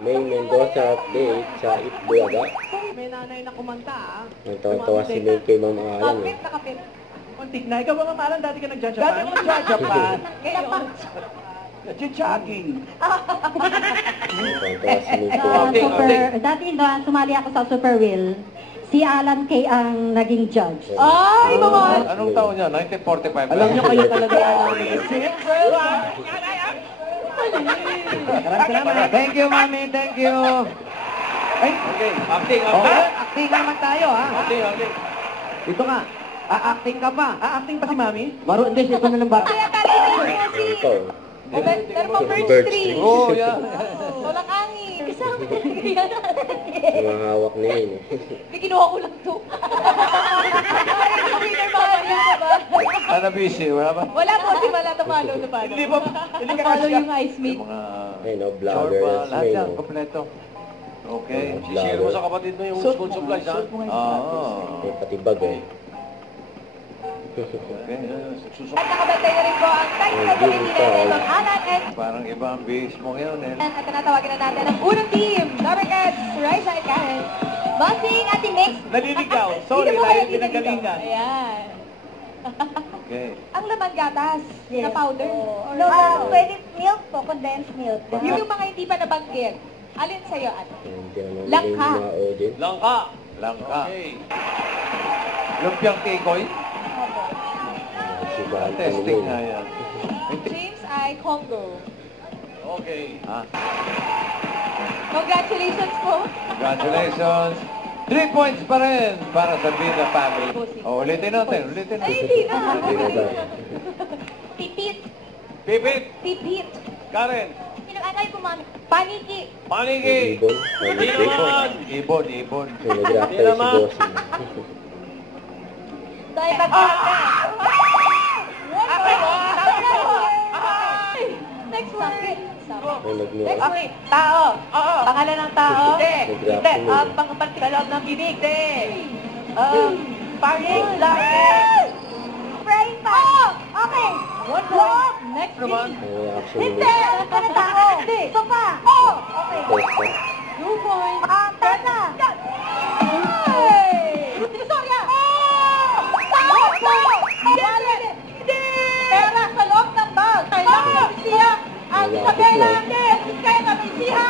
May Mendoza update sa Itbulaga. May nanay na kumanta, Natawa si May kay Ma'am Alan. Kapit na kapit. Muntik na. Ikaw ba, Ma'am Alan, dati ka nagja-Japan? Dati ako nagja-Japan. Ngayon. Nagja-jogging. Natawa si May kay Dati sumali ako sa Super Wheel. Si Alan Kay ang naging judge. Ay, mga... Anong taon niya? 1945. Alam niyo kayo talaga ang... Thank you, Mami. Thank you. Ay, Okay, acting, okay. Acting naman tayo, ha? Acting. Dito ka. A-acting ka pa. Acting pa si Mami? Maro, hindi. Ito na lang ba? Ito. Thermal tree. Oh, yeah. Walang angin. Kasama Mga hawak na yun. Kinuha ko lang to. Ano busy? Wala ba? Wala po, si Mala tumalo. Hindi ba? Hindi ka Follow kasi. yung ice mate. Yung mga... Ay, no, Sure vlogger ba? yan si Lahat May. yan, no? kompleto. Okay. Mga I-share mo vlogger. sa kapatid mo yung Suit school mo, supplies, ha? suit mo ngayon. May patibag eh. Okay. At nakabantay na rin po ang time na gamitin natin ng Alan and Parang iba ang bihis mo ngayon, eh. at tinatawagan na natin ang unang team. Lovercats, Raisa and Karen. Bossing, Ate Mix. Naliligaw. Sorry, Dito po kayo, lagi dito, pinagalingan. dito. Ayan. Okay. Ang laman gatas na powder. No, pwede milk po, condensed milk. Yung mga hindi pa nabanggit. Alin sa'yo, Ate? Hindi naman Langka. yung mga audience. Langka. Langka. Okay. Lumpiang tikoy. Si Bahal Testing nga Pangulong. yan. James ay Congo. Okay. Ah, Congratulations po. congratulations. 3 points pa rin para sa Bida family. Oh, ulitin natin. Ay, hindi na. Hindi na ba? Tipit. Pipit. Tipit. Karen. Ano yung kumamit? Paniki. Panigi. Ibon. Hindi naman. Ibon. Yung nag-react tayo si Bossing. Dahil pagkaka. Next one. May nag-react. Okay, tao. Oo. Pangalan ng tao? Hindi. Nag-react Hindi. mo. Pangkapat sa loob ng bibig. Hindi. Paring lang. Frying pan. Okay. One point. Next Naman. May reaction Hindi. mo. Ano na tao? Hindi. Sofa. Oh. Okay. Testa. 2 points. Tasa. Divisoria. Tao. Hindi. Pera sa loob ng bag. Kailangan ng siya. Ang Isabela. Hindi. Kaya kami siya.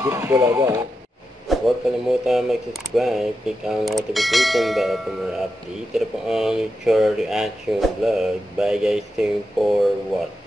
Itbulaga. Huwag kalimutan mag-subscribe, click ang notification bell for more update. Ito po ang Chore Reaction Vlog. Bye guys, thank you for watching.